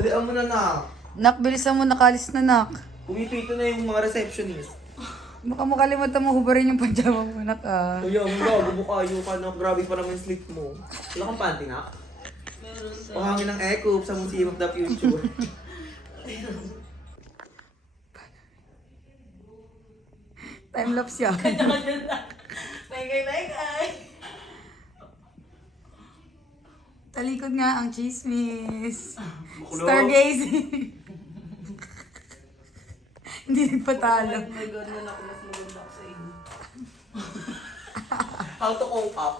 Dalian mo na, nak. Nak, bilisan mo, nakalis na, nak. Pumipito na yung mga receptionist. Baka mo kalimutan mo hubarin yung pajama mo, nak, ah. Kuya, ang gago mo kayo ka, nak. Grabe pa naman yung sleep mo. Wala kang panty, nak? O hangin ng echo sa Museum of the Future. Time-lapse yan. Naigay. Talikod nga ang chismis. Buklog. Stargazing. Hindi nagpatalo. My God, man ako mas maganda ako sa inyo. How to cope up.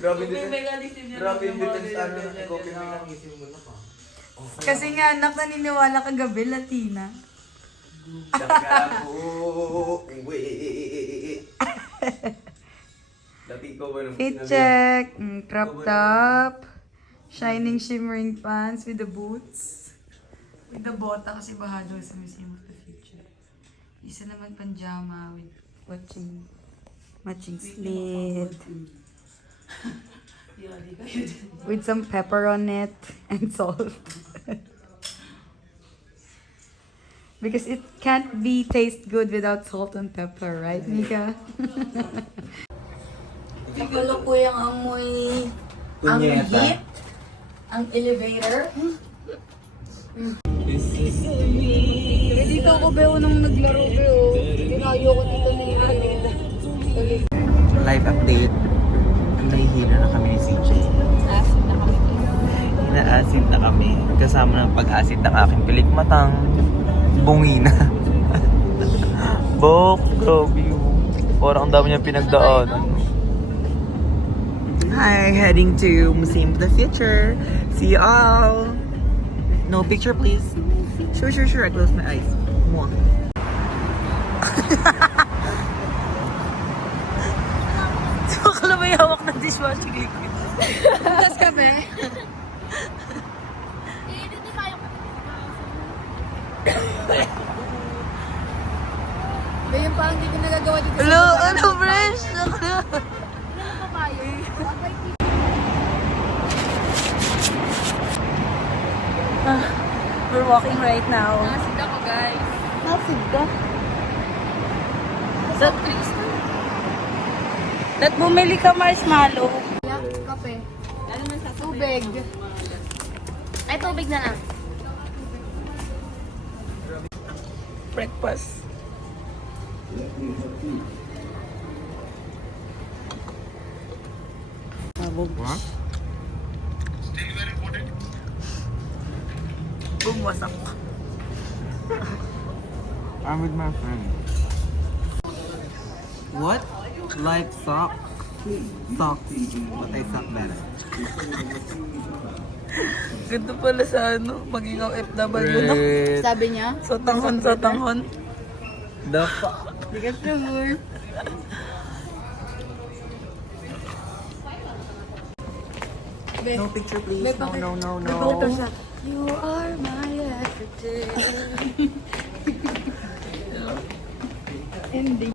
Grabe din. May mechanism yan. Grabe yung Mga defense ano. ganyan, Ikaw ganyan. pinangisip mo na pa. Kasi nga, anak, naniniwala kagabi, Latina. Dagago. Uwe. Dati ko ba nung Fit sinabi- check, crop top, shining shimmering pants with the boots. With the bota kasi bahalo sa Museum of the Future. Isa naman pajama with matching slit. Yari kayo din. With some pepper on it and salt. Because it can't be taste good without salt and pepper, right, Mika? Nagulo po yung amoy. Ang Punyeta. heat. Ang elevator. Dito ako, Beo, nung naglaro, Beo. Tinayo ko dito na yung Live update. Nahihina na kami ni CJ. Asin na kami. Inaasid na kami. Kasama ng pag-asid ng aking pilikmatang bungina. Bok, grabe yun. Parang ang dami niya pinagdaanan. Hi, heading to Museum of the Future. See you all. No picture, please. Sure. I close my eyes. Mwah. Bakala may hawak na dishwashing liquid. Bukas kami. Ba yung parang hindi ko nagagawa dito Hello, ano, fresh? We're walking right now. Nasid ako, guys. Nasid ka? That bumili ka marshmallow. Kape. Ano man sa Tubig. Ay, tubig na lang. Breakfast. What? Bumwasak. I'm with my friend. What? Life sucks. Sucks. But I suck better. Ganda pala sa ano, maging OFW no? Great. Sabi niya? Sa tanghon. The fuck? Bigat sure. No picture, please. No. You are my everything. Ending.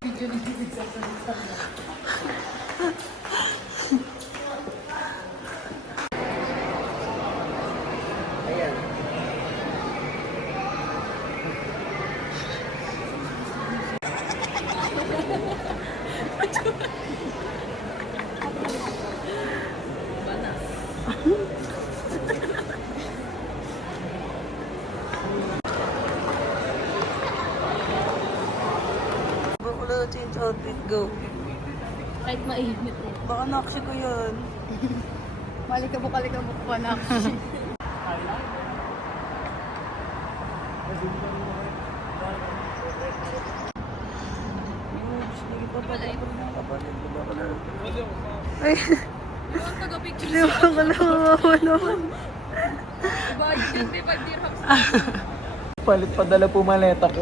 Bakula change outfit, go. Kahit mainit eh. Baka nakshi ko yun. Malikabok pa na. Ay, Yung taga-picture di ba ka nakawawala? Diba, yung 55 dirhams. Palit padala po maleta ko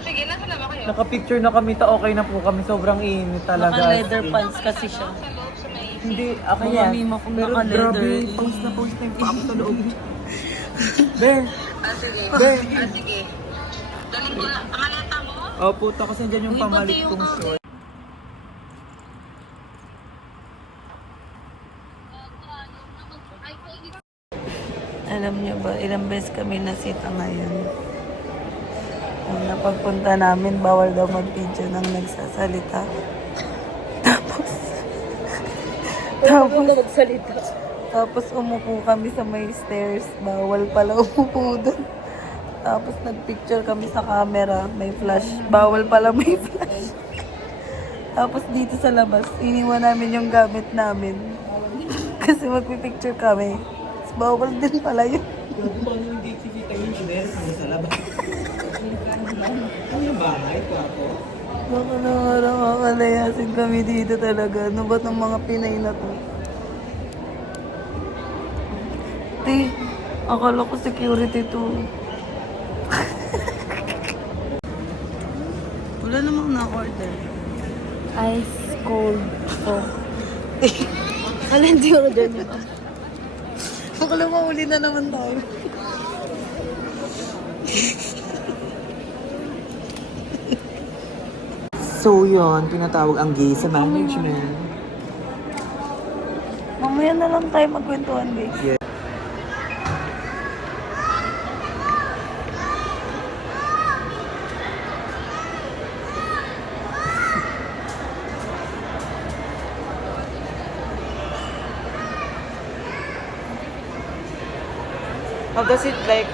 Sige, nasa na ba kayo? Naka-picture na kami, okay na po kami. Sobrang init talaga. Naka-leather pants kasi siya. Sa loob sa may... Hindi, ako Kaya, yan. mima kong Pero naka-leather. grabe, post na yung paa ko sa loob. Ber! Sige. Ber! Sige. Daling ko na. Pangalata mo? Oh, puta, kasi dyan yung Uy, pati pamalit yung kong ate. short. Alam niyo ba, ilang beses kami nasita ngayon. Ang napagpunta namin, bawal daw mag-video ng nagsasalita. Tapos umupo kami sa may stairs. Bawal pala umupo doon. Tapos nagpicture kami sa camera. May flash. Bawal pala may flash. Tapos dito sa labas, iniwan namin yung gamit namin. Kasi magpipicture kami. Tapos bawal din pala yun. Kung hindi kikita yung meron kami sa labas. Ano yung bahay ko ako? Baka naman makakalayasin kami dito talaga. Ano ba ng mga Pinay na to? Te, akala ko security to. Wala namang na-order. Ice cold po. Ano hindi order niyo? Akala mo uli na naman tayo. So yun, tinatawag ang gay sa management. Mamaya na lang tayo magkwentuhan, guys. Yeah. How does it like?